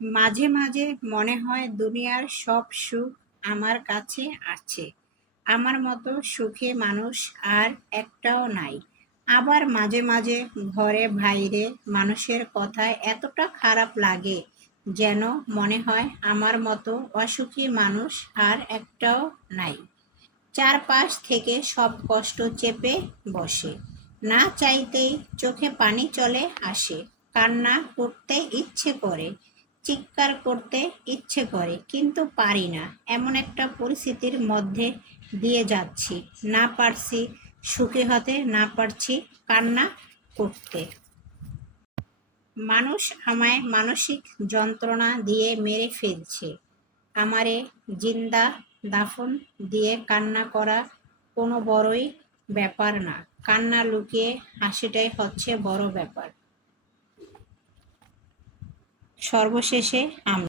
মাঝে মাঝে মনে হয় দুনিয়ার সব সুখ আমার কাছে আছে। আমার মতো সুখী মানুষ আর একটাও নাই। আবার মাঝে মাঝে ঘরে বাইরে মানুষের কথায় এতটা খারাপ লাগে, যেন মনে হয় আমার মতো অসুখী মানুষ আর একটাও নাই। চারপাশ থেকে সব কষ্ট চেপে বসে। না চাইতেই চোখে পানি চলে আসে। কান্না করতে ইচ্ছে করে, চিৎকার করতে ইচ্ছে করে, কিন্তু পারি না। এমন একটা পরিস্থিতির মধ্যে দিয়ে যাচ্ছি। না পারছি সুখী হতে, না পারছি কান্না করতে। মানুষ আমায় মানসিক যন্ত্রণা দিয়ে মেরে ফেলছে। আমারে জিন্দা দাফন দিয়ে কান্না করা কোনো বড়ই ব্যাপার না। কান্না লুকিয়ে হাসিটাই হচ্ছে বড় ব্যাপার। সর্বশেষে আমি